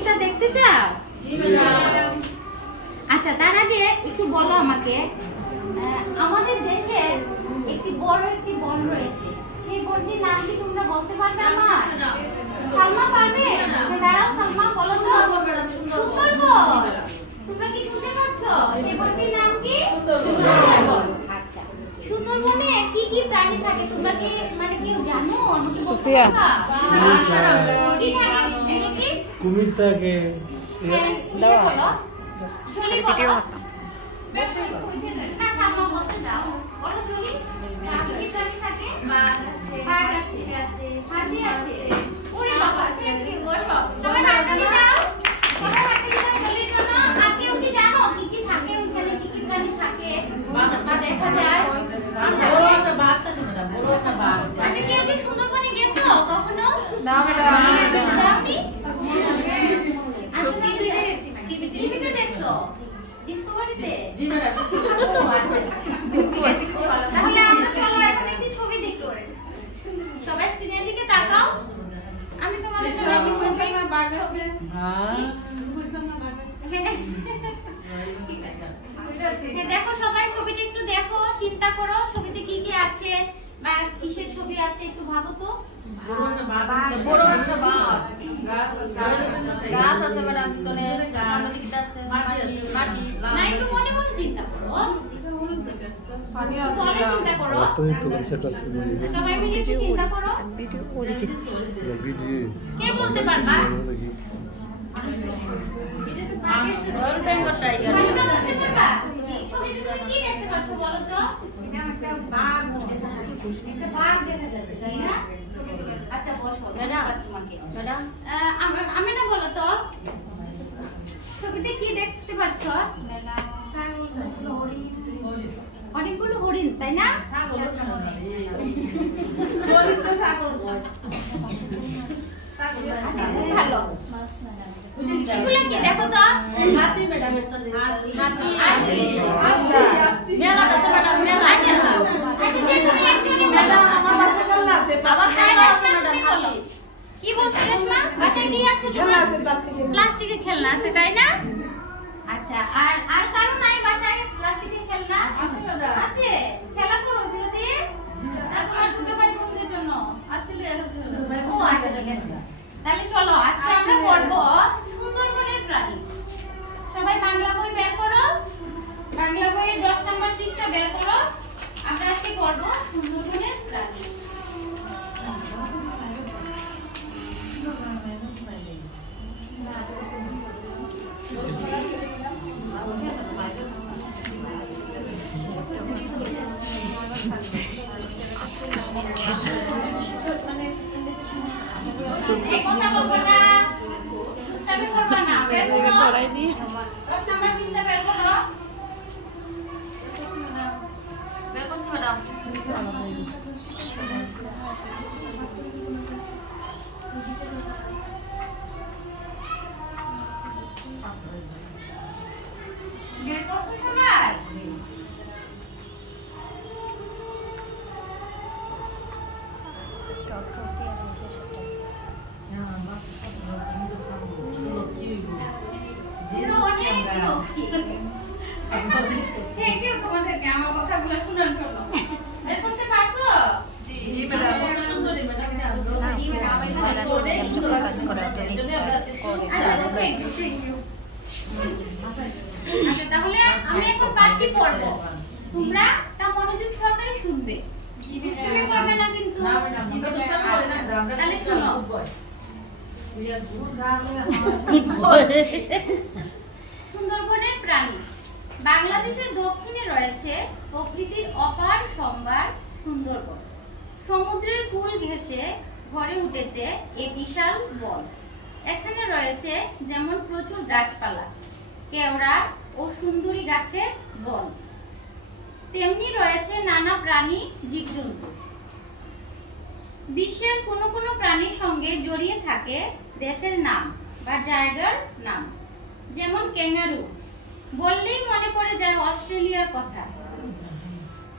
কবিতা দেখতে চাও? আচ্ছা, তার আগে একটু বলো আমাকে, আমাদের দেশে একটি বড় একটি বন রয়েছে, সেই বনটির নাম কি তোমরা বলতে পারবে? আমার সালমা পারবে? দাঁড়াও সালমা, বলো তো। সুন্দরবন। তোমরা কি শুনতে পাচ্ছ? সেই বনটির নাম কি? সুন্দরবন। আচ্ছা, সুন্দরবনে কি কি প্রাণী থাকে তোমরা কি মানে কেউ জানো? সুফিয়া, কি থাকে? কি কুমির থাকে। দাও ভিডিও করতাম। না সামনে বলতে দাও, বলো জলি। কি প্রাণী থাকে? বাঘ আছে, হাতি আছে। ওরে বাবা, কি বসো, সবাই হাততালি দাও, সবাই হাততালি দাও জলির জন্য। আর কেউ কি জানো কি কি থাকে ওখানে, কি কি প্রাণী থাকে বা দেখা যায়? বড় একটা বাঘ থাকে, বড় একটা বাঘ। আচ্ছা, কেউ কি সুন্দরবনে গেছো কখনো? না ম্যাডাম, যাওনি। আচ্ছা, টিভিতে দেখছো? ডিসকভারিতে? জি ম্যাডাম। তাহলে আমরা চলো এখন একটি ছবি দেখতে পারি। সবাই স্ক্রিনের দিকে তাকাও। আমি তোমাদের জন্য একটি ছবি বাঘ আছে। হ্যাঁ, দেখো সবাই ছবিটা একটু দেখো, চিন্তা করো ছবিতে কি কি আছে বা কিসের ছবি আছে একটু ভাবো তো। বড় একটা বাঘ, গাছ আছে ম্যাডাম, পিছনে মাটি আছে, মাটি না, একটু মনে মনে চিন্তা করো, চিন্তা করো, সবাই মিলে একটু চিন্তা করো। কে বলতে পারবা? ছবিতে তুমি কি দেখতে পাচ্ছ বলো তো? একটা বাঘ দেখা যাচ্ছে, তাই না? আচ্ছা বসো, ধন্যবাদ তোমাকে। আমি না বলো তো ছবিতে কি দেখতে পাচ্ছ? অনেকগুলো হরিণ, তাই না? ভালো, এগুলো কি দেখো তো? হাতি ম্যাডাম, একটা মেলা আছে ম্যাডাম, মেলা আছে। আচ্ছা, যে কোনো একজনই ম্যাডাম, আমার বাসায় খেলনা আছে, ম্যাডাম কি বলছো রেশমা? বাসায় কি আছে? খেলনা আছে, প্লাস্টিকের খেলনা আছে, তাই না? আচ্ছা, আর কারো নাই বাসায় প্লাস্টিকের খেলনা? আছে, খেলা করো এগুলো দিয়ে। আর তোমার ছোট ভাই বোনদের জন্য আর দিলে ও আচ্ছা ঠিক আছে। তাহলে চলো আজকে আমরা পড়ব সুন্দরবনের প্রাণী। সবাই বাংলা বই বের করো, বাংলা বইয়ের 10 নম্বর পৃষ্ঠা বের করো। আমরা আজকে পড়ব সুন্দরবনের প্রাণী। এই কথা বলবো না, তুমি করবে না, বের করো। 10 নম্বর পৃষ্ঠা বের করো। বের করছি ম্যাডাম। বের করছো সবাই? থ্যাংক ইউ তোমাদেরকে আমার কথাগুলো শোনার জন্য। বের করতে পারছো? জি ম্যাডাম, কত সুন্দরী ম্যাডাম। জি ম্যাডাম, কাজ করে তো আচ্ছা, তাহলে আমি এখন পাঠটি পড়ব, তোমরা তা মনোযোগ সহকারে শুনবে, দুষ্টুমি করবে না কিন্তু। তাহলে শোনো। সুন্দরবনের প্রাণী। বাংলাদেশের দক্ষিণে রয়েছে প্রকৃতির অপার সম্ভার সুন্দরবন। সমুদ্রের কূল ঘেঁষে গড়ে উঠেছে এই বিশাল বন। এখানে রয়েছে যেমন প্রচুর গাছপালা, কেওড়া ও সুন্দরী গাছের বন, তেমনি রয়েছে নানা প্রাণী জীবজন্তু। বিশ্বের কোনো কোনো প্রাণীর সঙ্গে জড়িয়ে থাকে দেশের নাম বা জায়গার নাম। যেমন ক্যাঙ্গারু বললেই মনে পড়ে যায় অস্ট্রেলিয়ার কথা,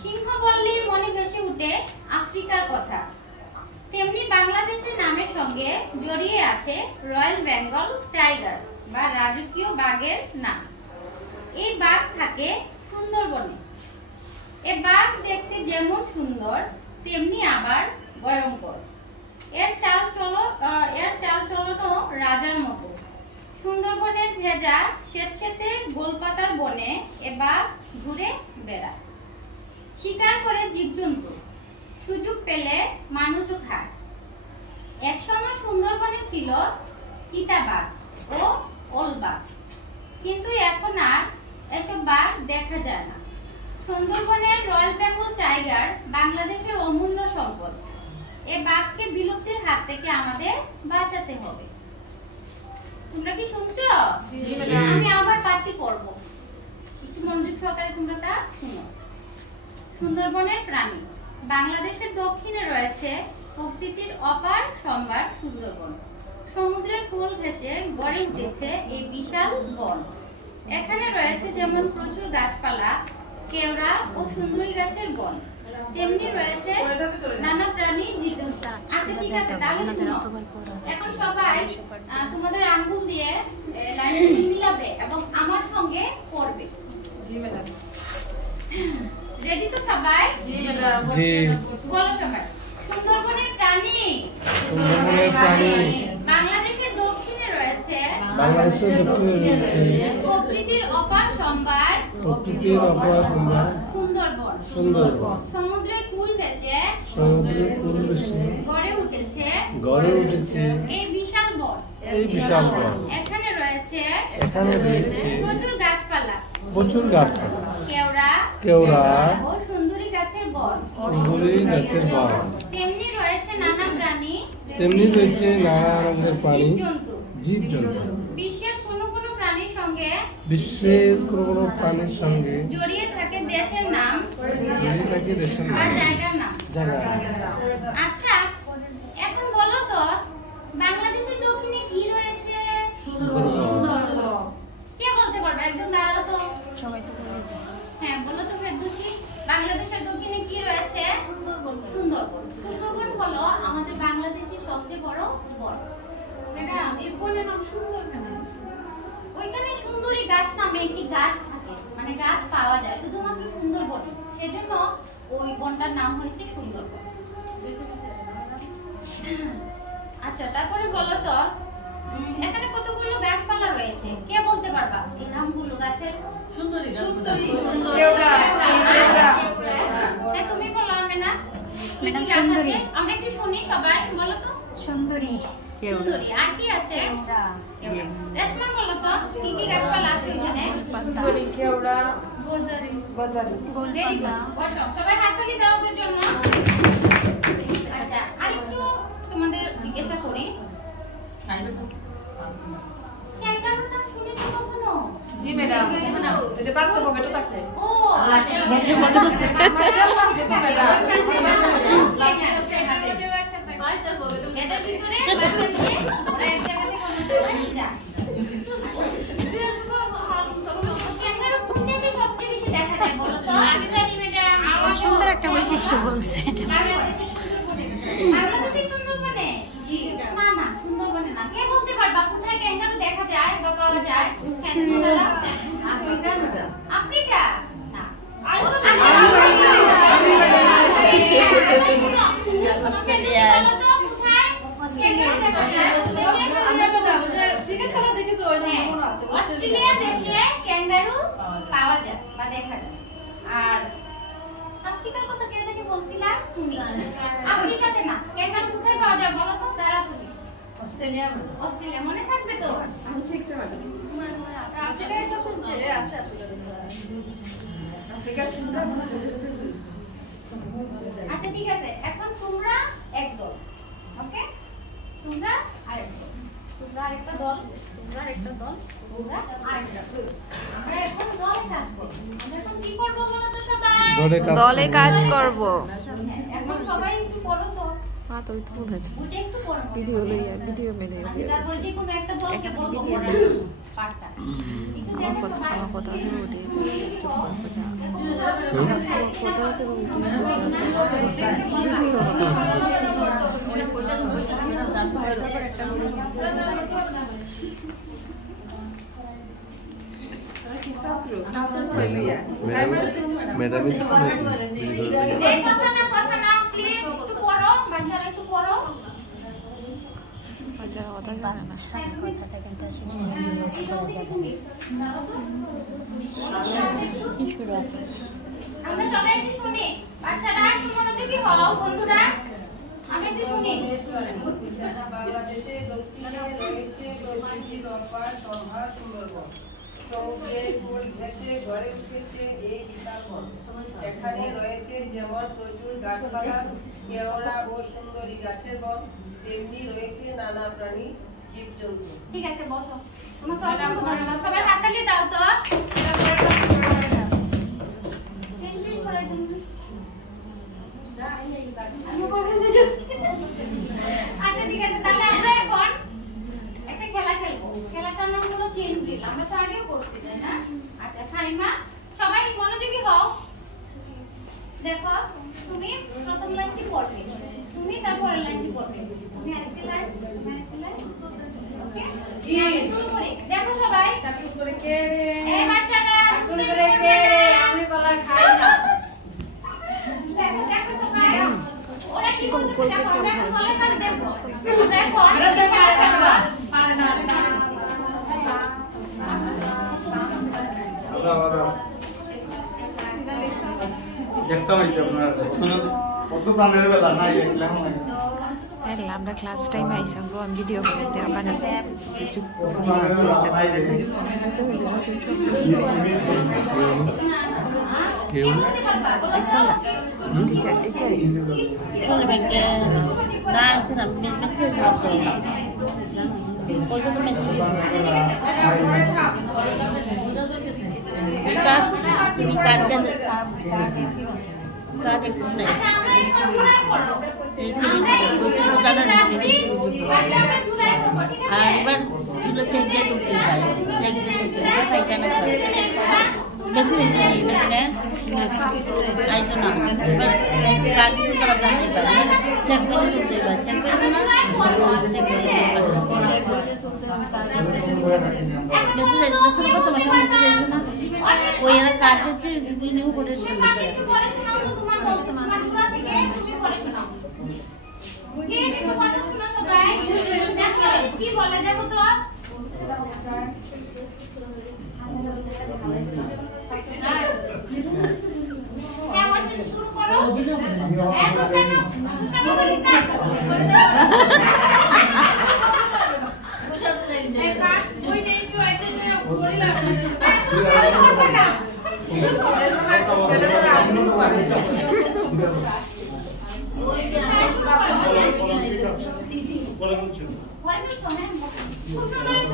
সিংহ বললেই মনে ভেসে ওঠে আফ্রিকার কথা। তেমনি বাংলাদেশের নামের সঙ্গে সঙ্গে জড়িয়ে আছে রয়্যাল বেঙ্গল টাইগার বা রাজকীয় বাঘের নাম। এই বাঘ থাকে সুন্দরবনে। এই বাঘ দেখতে যেমন সুন্দর তেমনি আবার ভয়ঙ্কর। এর চালচলনও রাজার মতো। সুন্দরবনের ভেজা স্যাঁতসেঁতে গোলপাতার বনে এ বাঘ ঘুরে বেড়ায়, শিকার করে জীবজন্তু, সুযোগ পেলে মানুষও খায়। একসময় সুন্দরবনে ছিল চিতাবাঘ ও ওলবাঘ, কিন্তু এখন আর এসব বাঘ দেখা যায় না। সুন্দরবনের রয়্যাল বেঙ্গল টাইগার বাংলাদেশের অমূল্য সম্পদ। এই বাঘকে বিলুপ্তির হাত থেকে আমাদের বাঁচাতে হবে। তোমরা কি শুনছো? আমি আবার পাঠটি পড়ব, একটু মনোযোগ সহকারে তোমরা তা শুনো। সুন্দরবনের প্রাণী। বাংলাদেশের দক্ষিণে রয়েছে প্রকৃতির অপার সম্ভার সুন্দরবন। সমুদ্রের কোল ঘেঁষে গড়ে উঠেছে এই বিশাল বন। এখানে রয়েছে যেমন প্রচুর গাছপালা, কেওড়া ও সুন্দরী গাছের বন, তেমনি রয়েছে নানা প্রাণী জীবজন্তু। আচ্ছা ঠিক আছে, তাহলে শুনো। এখন সবাই তোমাদের আঙ্গুল দিয়ে লাইনগুলো মিলাবে এবং আমার সঙ্গে পড়বে। জি ম্যাডাম। রেডি তো সবাই? জি ম্যাডাম। জি। বলো সবাই। সুন্দরবনের প্রাণী। সুন্দরবনের প্রাণী। বাংলাদেশের দক্ষিণে রয়েছে প্রকৃতির অপার সম্ভার সুন্দরবন। সমুদ্রের কুল ঘেঁষে গড়ে উঠেছে এই বিশাল বন। এখানে রয়েছে প্রচুর গাছপালা, কেওড়া ও সুন্দরী গাছের বন। তেমনি রয়েছে নানা প্রাণী, জীবজন্তু। বিশ্বের কোন প্রাণীর সঙ্গে জড়িয়ে থাকে দেশের নাম বা জায়গার নাম। আচ্ছা, এখন বলো তো বাংলাদেশের দক্ষিণে কি রয়েছে? সুন্দরবন। কে বলতে পারবে? একদম দাঁড়াও তো সবাই। তো হ্যাঁ বলো তো ফেরদৌসী, বাংলাদেশের দক্ষিণে কি রয়েছে? সুন্দরবন। সুন্দরবন হলো আমাদের বাংলাদেশের সবচেয়ে বড় বন। ম্যাডাম, এই বনের নাম সুন্দরবন। ওইখানে সুন্দরী গাছ নামে একটি গাছ থাকে, মানে গাছ পাওয়া যায় শুধুমাত্র সুন্দরবনে, সেজন্য ওই বনটার নাম হয়েছে সুন্দরবন। আচ্ছা, তারপরে বলো তো এখানে কতগুলো গাছপালা রয়েছে? কে বলতে পারবা এই নামগুলো গাছের? সুন্দরী, কেওড়া। তুমি বলো আমেনা। ম্যাডাম সুন্দরী। আমরা একটু শুনি সবাই, বলো তো। সুন্দরী, আর কি আছে? রেশমা বলো তো কি কি গাছপালা আছে ওখানে? সুন্দরী, কেওড়া, গজারি। বসো সবাই, হাততালি দাও ওদের জন্য। আচ্ছা, আরেকটু তোমাদের জিজ্ঞাসা করি, ক্যাঙ্গারুর নাম শুনেছো কখনো? জি ম্যাডাম। এই যে বাচ্চা পকেটে থাকে। ও আচ্ছা, বাচ্চা পকেটে থাকে ম্যাডাম। বাচ্চা পকেটে এটার ভিতরে বাচ্চা দিয়ে ওরা এক জায়গা থেকে অন্য জায়গায় যায়। ক্যাঙ্গারু কোন দেশে সবচেয়ে বেশি দেখা যায় বলো তো? আমি জানি ম্যাডাম। সুন্দর একটা বৈশিষ্ট্য বলছে এটা। বাংলাদেশের সুন্দরবনে? জি না, সুন্দরবনে না। কে বলতে পারবা কোথায় ক্যাঙ্গারু দেখা যায় বা পাওয়া যায়? আফ্রিকা না, অস্ট্রেলিয়া। অস্ট্রেলিয়া দেশে ক্যাঙ্গারু পাওয়া যায় বা দেখা যায়। আর আফ্রিকার কথা কে থেকে বলছিলা তুমি? আফ্রিকাতে না, ক্যাঙ্গারু কোথায় পাওয়া যায় বলো তো? তারা তুমি অস্ট্রেলিয়া মনে থাকবে তো? আমি শিখছি ম্যাডাম। আফ্রিকায় তো খুব জেলে আছে আফ্রিকা। আচ্ছা ঠিক আছে, এখন তোমরা এক দল, ওকে? তোমরা আরেকটা দল, তোমরা আরেকটা দল, তোমরা আরেকটা দল, তোমরা আরেকটা দল। আমরা এখন দলে কাজ করব। আমরা এখন কি করব বলো তো সবাই? দলে কাজ করব। এখন সবাই একটু পড়ো তো। হ্যাঁ তো তো বলেছি। ওইটা একটু পড়ো। ভিডিও লইয়া ভিডিও মেনে আমি তারপর যে কোনো একটা দলকে বলবো পড়ার পাঠটা। একটু দেখো সবাই। আমার কথা হলো ওটা একটু পড়বো যা। ফটো তো ম্যাডাম এই কথা না প্লিজ একটু পড়ো বাচ্চারা একটু পড়ো বাচ্চারা কথা জানে না কথাটা কিন্তু আসলে ইউজ করা যাবে না আমরা সবাই একটু শুনি বাচ্চারা একটু মনোযোগী হও বন্ধুরা আমরা একটু শুনি বাংলাদেশে দক্ষিণে রয়েছে প্রকৃতির অপার সম্ভার সুন্দরবন সমুদ্রের কোল ঘেঁষে গড়ে উঠেছে এই বিশাল বন এখানে রয়েছে যেমন প্রচুর গাছপালা কেওড়া ও সুন্দরী গাছের বন তেমনি রয়েছে নানা প্রাণী জীবজন্তু ঠিক আছে বসো তোমাকে অসংখ্য ধন্যবাদ সবাই হাততালি দাও তো আচ্ছা ঠিক আছে তাহলে আমরা এখন একটা খেলা খেলবো খেলাটার নাম হলো চেইন ড্রিল আমরা তো আগেও করতে চাই না আচ্ছা ফাইমা সবাই মনোযোগী হও দেখো তুমি প্রথম লাইনটি পড়বে তুমি তারপরের লাইনটি পড়বে তুমি আরেকটা লাইন তুমি আরেকটা লাইন ওকে শুরু করি দেখো সবাই চাকরি করে কে এই বাচ্চারা চাকরি করে কে আমি কলা খাই না দেখো দেখো সবাই ওরা কি বলতেছে দেখো আমরা এখন কলার কাজ দেখবো আমরা এখন পারে না দেখতে হয়েছে আপনার কত প্রাণের বেলা নাই দেখলাম না আমরা ক্লাস টাইমে আইসাম আমি ভিডিও করতে আমার কেউ দেখছো না টিচার টিচার না আছে না মেসেজ আছে পর্যন্ত মেসেজ তুমি কার্ডটা কার্ড একটু নেই আচ্ছা আমরা এখন জুড়াই করব আমরা জুড়াই করব ঠিক আছে আর এবার দুটো চেক দিয়ে তুলতে চাই চেক দিয়ে পাইটা না বেশি বেশি দেখলে আইতো না এবার কার্ড দিতে করার দাম এবার চেক করে তুলতে এবার চেক করেছে না চেক করে মেসেজ আসছে না তোমার সামনে মেসেজ আসছে না ওই এর কার্ড হচ্ছে রিনিউ করে করে শোনাও তো তোমার বলতো তোমার জুড়া থেকে তুমি করে শোনাও কে একটু কথা শোনা সবাই দেখো কি বলে দেখো তো হ্যাঁ বসে শুরু করো হ্যাঁ দুষ্টামি করিস না ওই নেই তো আইতে না করিলাম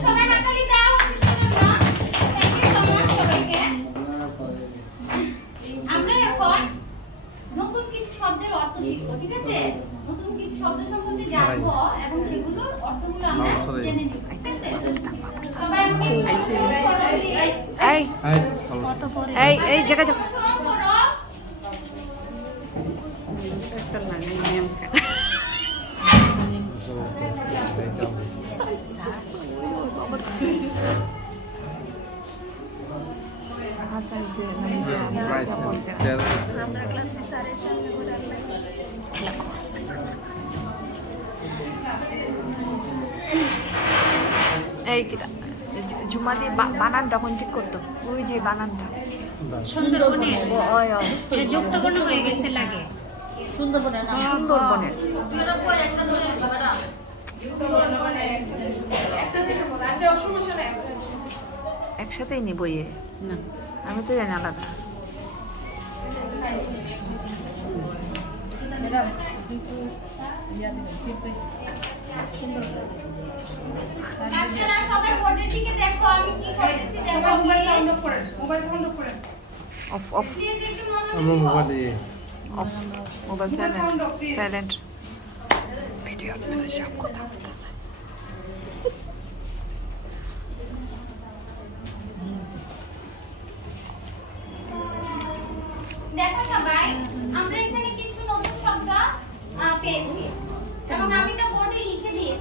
সবাই হাততালি দাও সবাইকে আমরা এখন নতুন কিছু শব্দের অর্থ শিখবো ঠিক আছে নতুন কিছু শব্দ সম্পর্কে জানবো এবং সেগুলোর অর্থগুলো আমরা জেনে নিব ঠিক আছে সবাই আমাকে এই এই এই জায়গা যাও একটা লাগে নিয়ম হাসান যে আমরা ক্লাসে স্যারের সামনে করে এই কিটা জুমা দিয়ে বানানটা কোন ঠিক করতো ওই যে বানানটা সুন্দরবনের ওই ওই এটা যুক্তবর্ণ হয়ে গেছে লাগে সুন্দরবনের না সুন্দরবনের একসাথেই নিব ইয়ে না আমি তো জানি আলাদা বাচ্চারা সবাই বোর্ডের দিকে দেখো আমি কি করেছি দেখো মোবাইল সাউন্ড অফ করেন অফ অফ প্লিজ একটু আমার মনোযোগ মোবাইলে of mobile silent silent video সব কথা দেখো সবাই আমরা এখানে কিছু নতুন শব্দ পেয়েছি এবং আমি তো বোর্ডে লিখে দিয়েছি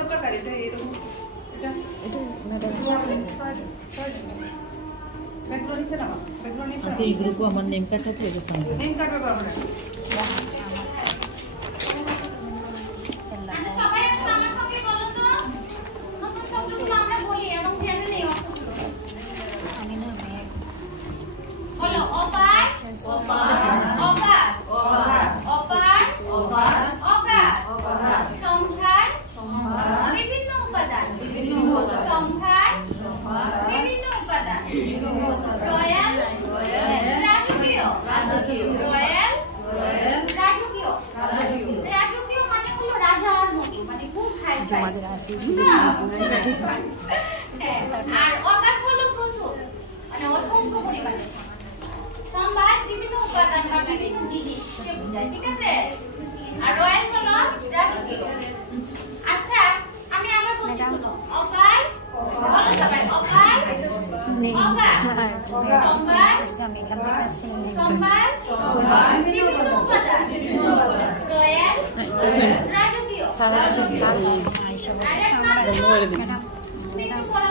দরকার এটা এরকম এটা ব্যাকগ্রাউন্ড নিচে না ব্যাকগ্রাউন্ড নিচে এই গ্রুপে আমার নেম কার্ডটা তো এরকম নেম কার্ড ব্যবহার করে আচ্ছা সবাই এখন আমার সঙ্গে বলো তো নতুন শব্দগুলো আমরা বলি এবং জেনে নেই অর্থগুলো আমি না বলো অপার অগা অপার অগা সংখ্যার বিভিন্ন উপাদান সংখ্যার বিভিন্ন উপাদান রয়্যাল রাজকীয় রয়্যাল রাজকীয় রাজকীয় মানে হলো রাজার মতো মানে খুব হাই ফাই আর অগাধ হলো প্রচুর মানে অসংখ্য পরিমাণে সম্ভার বিভিন্ন উপাদান বা বিভিন্ন জিনিসকে বোঝায় ঠিক আছে আর রয়্যাল হলো রাজকীয় আচ্ছা আমি আবার বলছি শোনো অগার বলো সবাই অগার আমি এখান থেকে আসছি সম্ভার বিভিন্ন উপাদান রয়্যাল রাজকীয় স্যার তুমি একটু বলো